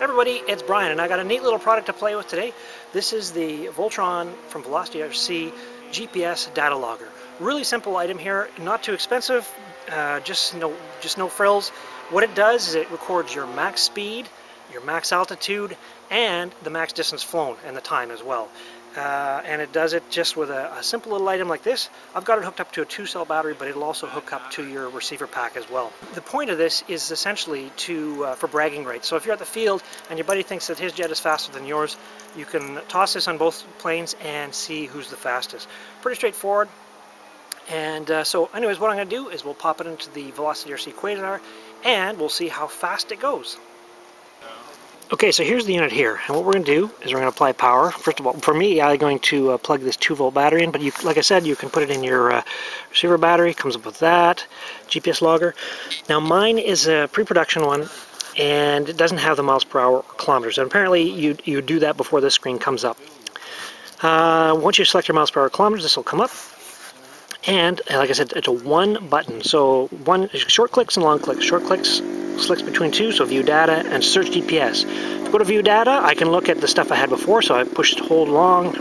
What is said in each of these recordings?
Everybody, it's Brian, and I got a neat little product to play with today. This is the Voltron from Velocity RC GPS data logger. Really simple item here, not too expensive, just no frills. What it does is it records your max speed, your max altitude, and the max distance flown, and the time as well. And it does it just with a simple little item like this. I've got it hooked up to a 2-cell battery, but it'll also hook up to your receiver pack as well. The point of this is essentially for bragging rights. So if you're at the field and your buddy thinks that his jet is faster than yours, you can toss this on both planes and see who's the fastest. Pretty straightforward. And so anyways, what I'm going to do is we'll pop it into the Velocity RC Quasar and we'll see how fast it goes. Okay, so here's the unit here, and what we're going to do is we're going to apply power. First of all, for me, I'm going to plug this 2-volt battery in, but you, like I said, you can put it in your receiver battery. Comes up with that GPS logger. Now mine is a pre-production one, and it doesn't have the miles per hour or kilometers. And apparently you do that before this screen comes up. Once you select your miles per hour kilometers, this will come up. And like I said, it's a one button. So short clicks and long clicks. Short clicks selects between two, so view data and search GPS. If I go to view data, I can look at the stuff I had before, so I hold long,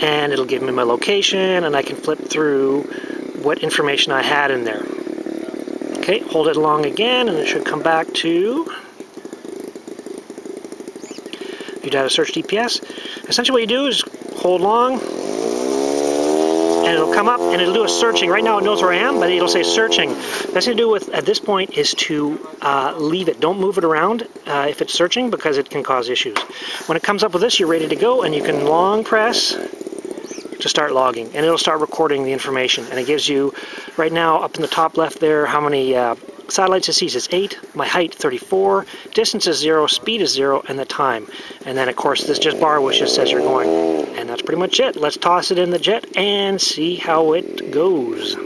and it'll give me my location, and I can flip through what information I had in there. Okay, hold it long again, and it should come back to view data, search GPS. Essentially what you do is hold long, and it'll come up and it'll do a searching. Right now it knows where I am, but it'll say searching. That's to do with, at this point, is to leave it. Don't move it around if it's searching, because it can cause issues. When it comes up with this, you're ready to go, and you can long press to start logging, and it'll start recording the information. And it gives you, right now, up in the top left there, how many satellites it sees is 8, my height 34, distance is 0, speed is 0, and the time. And then of course this just bar which just says you're going. And that's pretty much it. Let's toss it in the jet and see how it goes.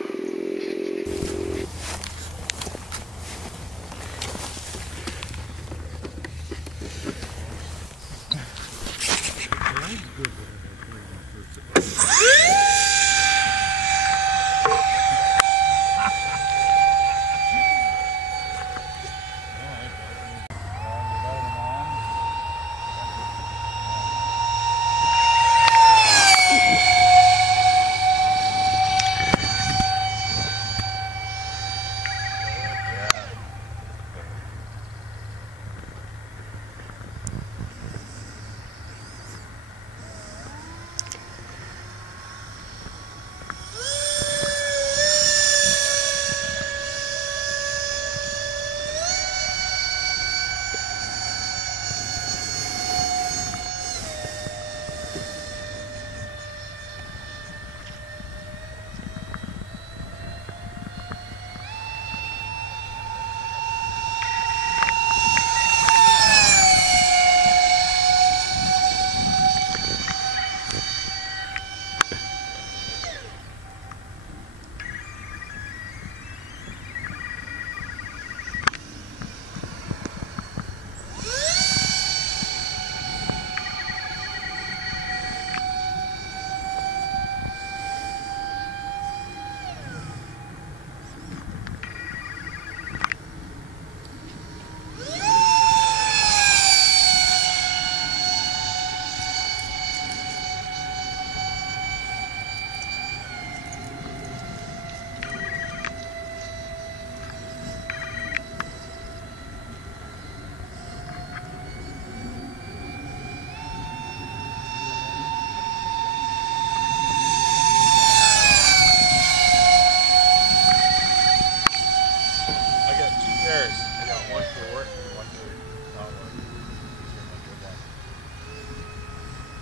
I got one for work and one for not work.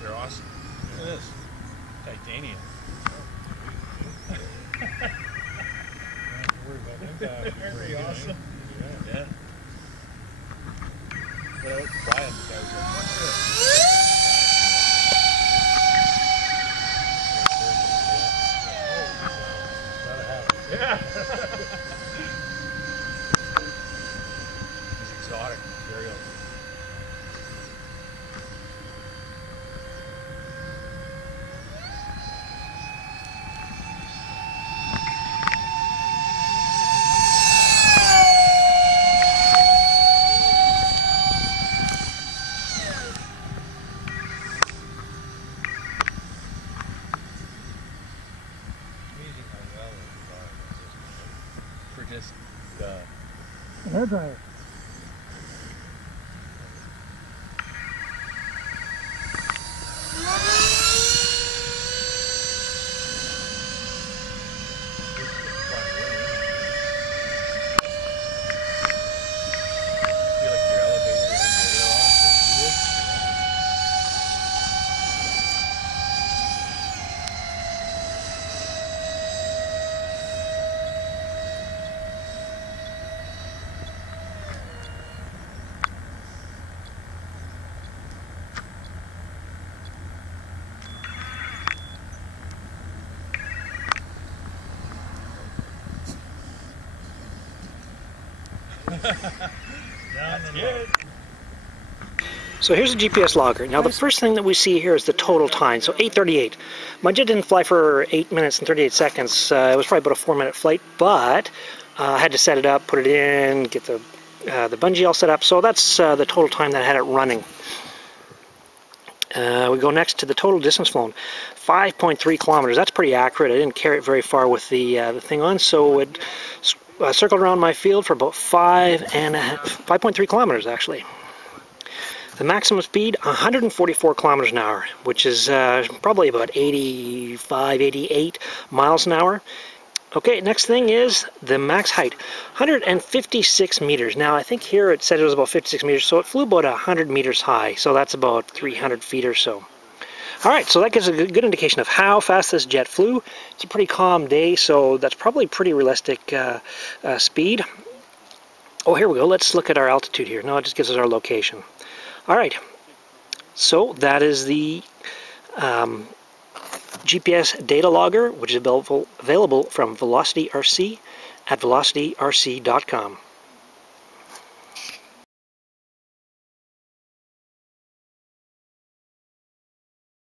They're awesome. Look at this. Titanium. Aren't they awesome? Yeah. Well, Brian yeah. He's exotic material. dryer. That's good. So here's a GPS logger. Now the first thing that we see here is the total time, so 8:38. My jet didn't fly for 8 minutes and 38 seconds. It was probably about a 4-minute flight, but I had to set it up, put it in, get the bungee all set up. So that's the total time that I had it running. We go next to the total distance flown, 5.3 kilometers. That's pretty accurate. I didn't carry it very far with the thing on, so it circled around my field for about 5.3 kilometers actually. The maximum speed, 144 kilometers an hour, which is probably about 85, 88 miles an hour. Okay, next thing is the max height, 156 meters. Now, I think here it said it was about 56 meters, so it flew about 100 meters high, so that's about 300 feet or so. All right, so that gives a good indication of how fast this jet flew. It's a pretty calm day, so that's probably pretty realistic speed. Oh, here we go. Let's look at our altitude here. No, it just gives us our location. All right, so that is the GPS data logger, which is available from Velocity RC at velocityrc.com.